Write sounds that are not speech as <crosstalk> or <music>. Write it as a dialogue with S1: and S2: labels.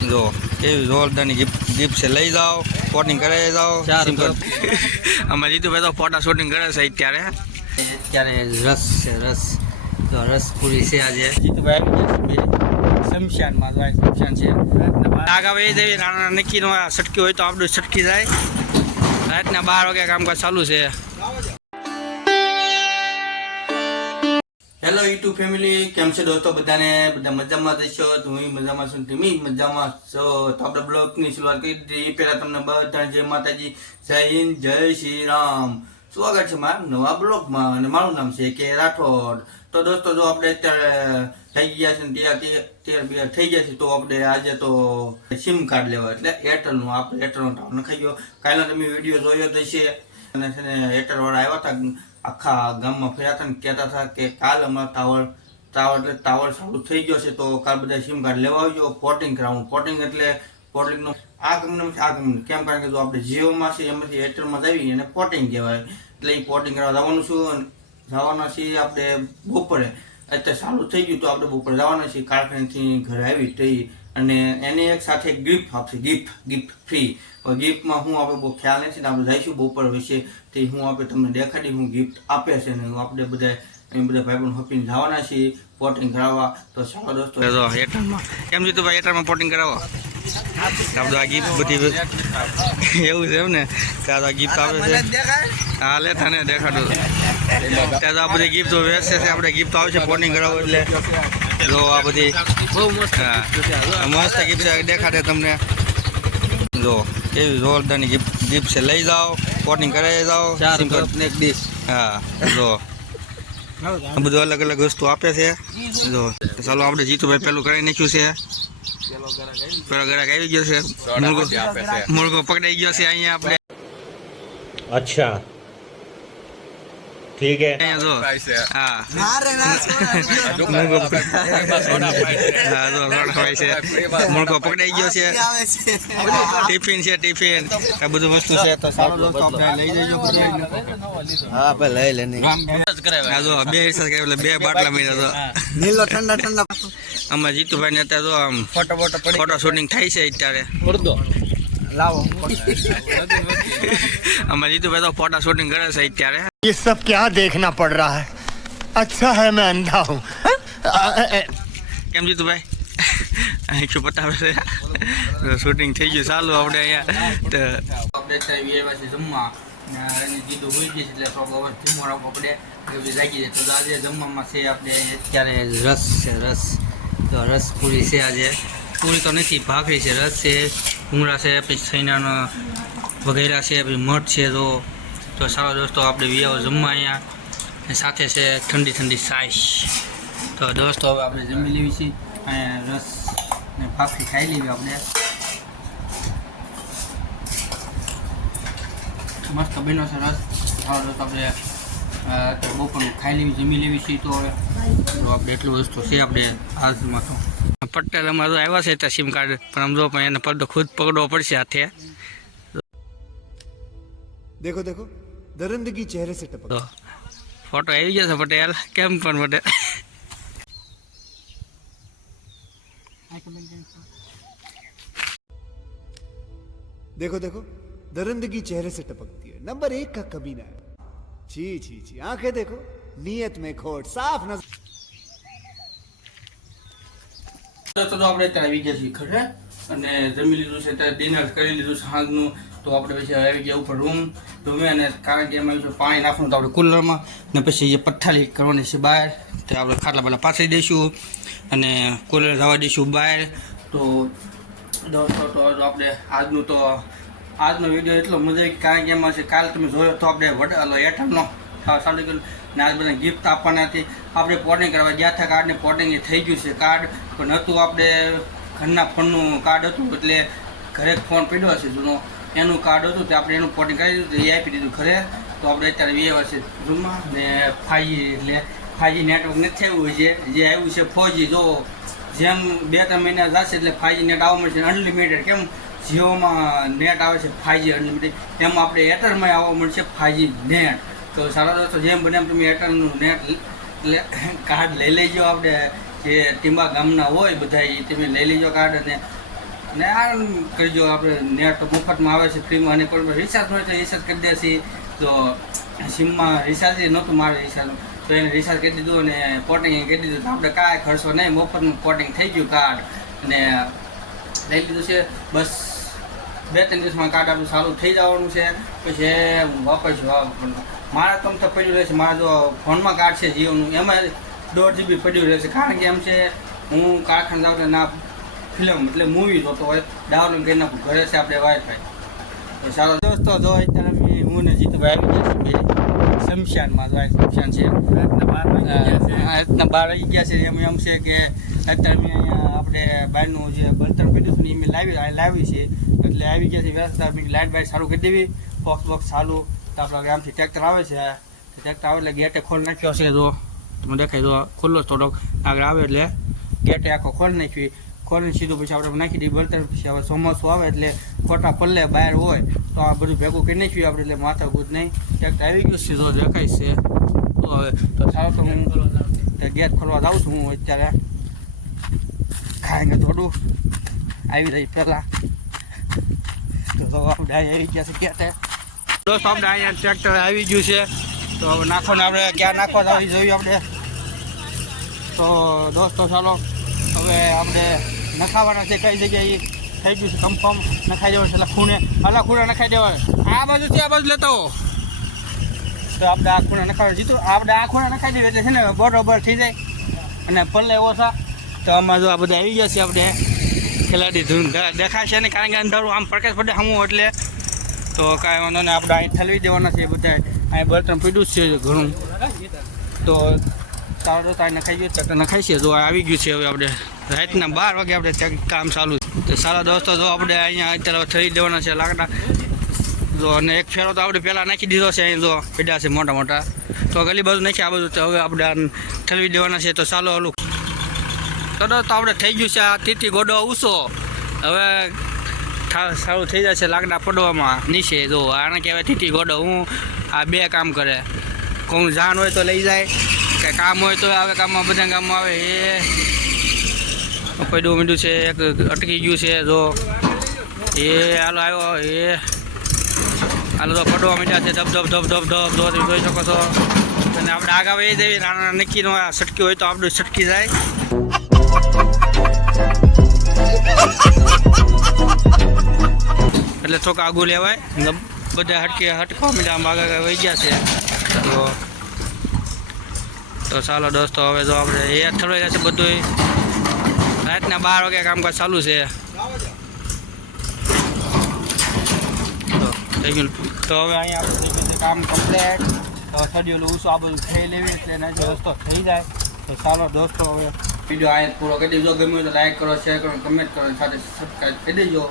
S1: જો કેવી જોરદારની gift gift છે. લઈ જાઓ શોટિંગ કરાવી જાઓ. <laughs> અમે જીતુભાઈ તો ફોટા શૂટિંગ કરે છે અત્યારે.
S2: અત્યારે રસ છે રસ. તો રસ પૂરી છે આજે. જીતુભાઈ શમશાનમાં તો શમશાન છે.
S1: આગ આવે એ દેવી નાના નક્કી નો સટકી હોય તો આપણું સટકી જાય રાતના બાર વાગે કામકાજ ચાલુ છે. હેલો યુટ્યુબ ફેમિલી કેમ છે દોસ્તો? બધાને બધા મજામાં તો હું મજામાં છું તમે મજામાં છો? તો આપણે બ્લોગની શરૂઆત કરી દીધી. પહેલાં તમને બધા જય માતાજી, જય હિન્દ, જય શ્રી રામ. સ્વાગત છે મારા નવા બ્લોગમાં અને મારું નામ છે કે રાઠોડ. તો દોસ્તો, જો આપણે અત્યારે થઈ ગયા છે ને તૈયાર તૈયાર બિયાર થઈ ગયા છે, તો આપણે આજે તો સિમ કાર્ડ લેવા એટલે એરટેલનું આપણે એરટેલનો ટાઉન નખાઈ ગયો. કાલનો તમે વીડિયો જોયો તો અને છે ને એરટેલ વાળા આવ્યા હતા. આખા ગામમાં ફર્યા હતા ને કહેતા હતા કે કાલ અમારા ટાવર ટાવર એટલે ટાવર ચાલુ થઈ ગયો છે તો કાલ બધા સિમ કાર્ડ લેવા આવજો પોર્ટિંગ કરાવવું પોર્ટિંગ એટલે પોર્ટિંગનું આ કંપની આ કંપની કેમ કારણ કે જો આપણે જીઓમાં છે, એમાંથી એરટેલમાં જઈએ એને પોર્ટિંગ કહેવાય. એટલે એ પોર્ટિંગ કરાવવા જવાનું છું જવાના છીએ આપણે બપોરે. અત્યારે ચાલુ થઈ ગયું તો આપણે બપોરે જવાના છીએ. કારખાનેથી ઘરે આવી થઈ અને એની એક સાથે ગિફ્ટ આપશે. ગિફ્ટ ગિફ્ટ ફ્રી ગિફ્ટમાં હું આપણે બહુ ખ્યાલ નથી ને આપણે જઈશું બપોર વિશે. તે હું આપણે તમને દેખાડી હું ગિફ્ટ આપે છે ને આપણે બધા એ બધા ભાઈ હપીને જવાના છીએ પોટિંગ કરાવવા. તો ચાલો દોસ્તો. એટરમાં કેમ જીતું ભાઈ એટરમાં પોટિંગ કરાવો? આપણે આ ગિફ્ટ બધી એવું છે એમ ને? ત્યાં આ ગિફ્ટ આવે છે. હા લે તને દેખાડું. ત્યાં તો આ બધી ગિફ્ટ વેચશે છે આપણે ગિફ્ટ આવશે પોટિંગ કરાવો એટલે. જો આ બધી
S2: મસ્ત
S1: ગિફ્ટ દેખાડે તમને. જો કેવી જોરદારની ગિફ્ટ ગિફ્ટ છે. લઈ જાઓ કોટિંગ કરાવી જાઓ
S2: એક ડીશ
S1: હા જો. બધું અલગ અલગ વસ્તુ આપે છે. જો ચાલો આપણે જીતુભાઈ પેલું કરાવી નાખ્યું છે. પેલો ગ્રાહક આવી ગયો છે. મુર્ગો પકડાઈ ગયો છે અહીંયા આપણે. અચ્છા. ઠીક હે હા પકડાઈ ગયો છે ટિફિન છે ટિફિન આ બધું વસ્તુ છે તો લઈ જજો
S2: હા ભાઈ લઈ લે નહીં
S1: બે બે બાટલા મહિના તો
S2: નીલો ઠંડા ઠંડા
S1: આમાં જીતુભાઈ ને અત્યારે જો આમ
S2: ફોટો ફોટો
S1: શૂટિંગ થાય છે અત્યારે
S2: લાવો <laughs>
S1: આમાં જીતુભાઈ તો ફોટો શૂટિંગ કરે છે અત્યારે
S3: ये सब क्या देखना पड़ रहा है अच्छा है मैं अंधा हूँ
S1: કેમ જીતુભાઈ <laughs> અહીં શું બતાવે છે શૂટિંગ થઈ ગયું ચાલુ આપણે અહીંયા તો આપણે અત્યારે વ્યવહાર છે જમવા અને કીધું હોઈ ગઈ એટલે થોડોક અવાજ ધીમો રાખવો પડે એવી લાગી જાય તો આજે જમવામાં છે આપણે
S2: અત્યારે રસ છે રસ તો રસ પૂરી છે આજે
S1: પૂરી તો નથી ભાખરી છે રસ છે ભૂંગળા છે, પછી સૈનાનો વગેરે છે, પછી મઠ છે તો તો સારો દોસ્તો, આપણે વિયાઓ જમવા અહીંયા. સાથે છે ઠંડી ઠંડી સાઈશ તો દોસ્તો, હવે આપણે જમી લેવી છે. અહીંયા રસ ને ભાખરી ખાઈ લેવી આપણે. મસ્ત બન્યો છે રસ. સારો દોસ્તો, આપણે તો બપોરનું ખાઈ લેવી જમી લેવી છે તો હવે તો આપણે એટલું વસ્તુ છે આપણે હાથમાં તો પટેલ અમારો આવ્યા છે ત્યાં સિમ કાર્ડ પણ આમ જો પણ એને પડદો ખુદ પકડવો પડશે હાથે
S4: देखो देखो दरिंदगी चेहरे से टपक
S1: તો ફોટો આવી ગયો છે પટેલ કેમ પણ પટેલ
S4: देखो देखो दरिंदगी चेहरे से टपकती है नंबर एक का कभी ना है जी जी जी आंखें देखो नीयत में खोट साफ नजर
S1: તો તો આપણે અત્યારે આવી ગયા છીએ ઘરે અને જમી લીધું છે ત્યારે ડિનર કરી લીધું છે સાંજનું તો આપણે પછી આવી ગયા ઉપર રૂમ રૂમે અને કારણ કે એમાં છે પાણી નાખવાનું તો આપણે કુલરમાં ને પછી એ પથ્થાલી કરવાની છે બહાર તો આપણે ખાટલા પહેલાં પાછળ દઈશું અને કુલર જવા દઈશું બહાર તો દોસ્તો તો આપણે આજનું તો આજનો વીડિયો એટલો મજા કારણ કે એમાં છે, કાલ તમે જોયો તો આપણે વડ એઠમનો ચાલુ કર્યું. ને આજ બધા ગિફ્ટ આપવાના હતી. આપણે પોર્ટિંગ કરવા ગયા હતા, કાર્ડને પોર્ટિંગ થઈ ગયું છે કાર્ડ. પણ હતું આપણે ઘરના ફોનનું કાર્ડ હતું, એટલે ઘરે ફોન પડ્યો હશે જૂનો. એનું કાર્ડ હતું તે આપણે એનું પોર્ટિંગ કરી દીધું, એ આપી દીધું ઘરે. તો આપણે અત્યારે બે વર્ષે રૂમમાં ને ફાઈજી એટલે ફાઈજી નેટવર્ક નથી આવ્યું છે જે આવ્યું છે ફોરજી જો જેમ બે ત્રણ મહિના થશે એટલે ફાઈજી નેટ આવવા મળશે અનલિમિટેડ કેમ? જીઓમાં નેટ આવે છે ફાઈજી અનલિમિટેડ એમ આપણે એરટેલમાં આવવા મળશે ફાઈજી નેટ તો સારા દોસ્તો, જેમ બને એમ તમે એરટેલનું નેટ કાર્ડ લઈ લેજો આપણે. જે ટીંબા ગામના હોય બધા, એ તમે લઈ લેજો કાર્ડ અને ને આ કરજો આપણે નેટ મફતમાં આવે છે ફ્રીમાં અને પણ રિચાર્જ હોય તો રિચાર્જ કરી દેશે તો સિમમાં રિચાર્જ નહોતું મારે રિચાર્જ તો એને રિચાર્જ કરી દીધું અને પોટિંગ કરી દીધું. તો આપણે કાંઈ ખર્ચો નહીં, મફતનું પોટિંગ થઈ ગયું કાર્ડ અને લઈ લીધું છે બસ બે ત્રણ દિવસમાં કાર્ડ આપણું સારું થઈ જવાનું છે. પછી વાપરશું મારા તમ તો પડ્યું રહેશે મારા જો ફોનમાં કાર્ડ છે જીઓનું. એમાં દોઢ જીબી પડ્યું રહેશે કારણ કે એમ છે, હું કારખાને જાઉં ના ફિલ્મ એટલે મૂવી જોતો હોય. ડાઉનલોડ કરી નાખું. ઘરે છે આપણે વાઈફાઈ ચાલો દોસ્તો, જો અત્યારે હું ને જીતુભાઈ આવી ગયા શમશાનમાં જો આ શમશાન છે. રાતના બાર વાગી ગયા છે. એમ એમ છે કે અત્યારે અમે અહીંયા આપણે બહારનું જે બળતણ પીધું છે ને એ મેં લાવી આ લાવી છે. એટલે આવી ગયા છે વ્યવસ્થા. લાઇટ બાઇટ સારું કરી દેવી. બોક્સ બોક્સ ચાલુ. તો આપણા આમથી ટ્રેક્ટર આવે છે. ટ્રેક્ટર આવે એટલે ગેટે ખોલ નાખ્યો છે જો. તમે દેખાય જો ખુલ્લો થોડોક આગળ આવે એટલે ગેટે આખો ખોલ નાખી ખોલીને સીધું પછી આપણે નાખી દઈએ બળતર પછી હવે ચોમાસું આવે એટલે ખોટા પલ્લે બહાર હોય તો આ બધું ભેગું કરી નાખ્યું આપણે એટલે માથા કૂદ નહીં. ક્યાંક આવી ગયું સીધો દેખાય છે. તો હવે? તો સારું તો હું ગેટ ખોલવા જાઉં છું હું અત્યારે. ખાઈને થોડું આવી રહી પહેલાં. તો આપણે આવી ગયા છે ક્યાં દોસ્ત, આપણે અહીંયા ટ્રેક્ટર આવી ગયું છે. તો હવે નાખો ને આપણે ક્યાં નાખવા જવી જોઈએ આપણે? તો દોસ્તો, ચાલો. હવે આપણે નખાવાના છે, કઈ જગ્યાએ થઈ ગયું છે કન્ફર્મ નખાઈ દેવાનું છે, એટલે ખૂણે, અલા ખૂણા નખાઈ દેવાય. આ બાજુ છે, આ બાજુ લેતો. તો આપણે આ ખૂણે નખાવે જીતું, આપણે આ ખૂણા નખાઈ દઈએ એટલે છે ને, બરોબર થઈ જાય. અને પલ્લે ઓછા. તો આમાં જો આ બધા આવી ગયા છે આપણે. ખેલાડી ધૂન દેખાશે ને કારણ કે અંધારું આમ પ્રકાશ પડે હમું એટલે. તો કાંઈ વાંધો નહીં, આપણે અહીં ઠલવી દેવાના છે બધા. અહીં બર્તન પીડ્યું છે ઘણું. તો તારો તો ત્યાં નખાઈ ગયું ચક્કર નખાઈ છે, તો આવી ગયું છે હવે આપણે. રાતના બાર વાગે આપણે ત્યાં કામ ચાલુ છે. તો સારા દોસ્તો, જો આપણે અહીંયા અત્યારે ઠરી દેવાના છે લાકડા. જો, અને એક ફેરો તો આપણે પહેલાં નાખી દીધો છે અહીં, જો, પીડા છે મોટા મોટા. તો ગલી બાજુ નાખી, આ બધું તો હવે આપણે ઠલવી દેવાના છે, તો ચાલો હલું. તો આપણે થઈ ગયું છે આ તીતી ગોડો ઉસો હવે સારું થઈ જશે લાકડા પડવામાં નીચે, જો, આને કહેવાય તીતી ગોડો. હું આ બે કામ કરે. કોણ જાણ હોય તો લઈ જાય, કે કામ હોય તો આવે કામમાં બધા કામમાં આવે. એ પડ્યું મીંડું છે, એક અટકી ગયું છે, જો. એ હાલો આવ્યો, એ. હાલો તો પડવા મીંડ્યા છે, ધબ ધબ ધબ ધબ ધબ ધો તમે જોઈ શકો છો. અને આપણે આગળ એ દેવી નાના નક્કી નો સટકી હોય તો આપણું સટકી જાય. એટલે થોડુંક આગું લેવાય. બધા હટકી હટકવા મીંડ્યા આગળ આગળ વહી ગયા છે. તો તો ચાલો દોસ્તો, હવે જો આપણે એ ઠરવાઈ જશે બધું રાતના બાર વાગે કામકાજ ચાલુ છે. તો હવે અહીંયા કામ કમ્પ્લેટ તો સડિયું ઓછું આ બધું થઈ લેવી એટલે એના જે રસ્તો થઈ જાય. તો ચાલો દોસ્તો, હવે વીડિયો આ પૂરો કરી દેજો. ગમ્યું તો લાઈક કરો શેર કરો કમેન્ટ કરો સાથે સબસ્ક્રાઈબ કરી દેજો.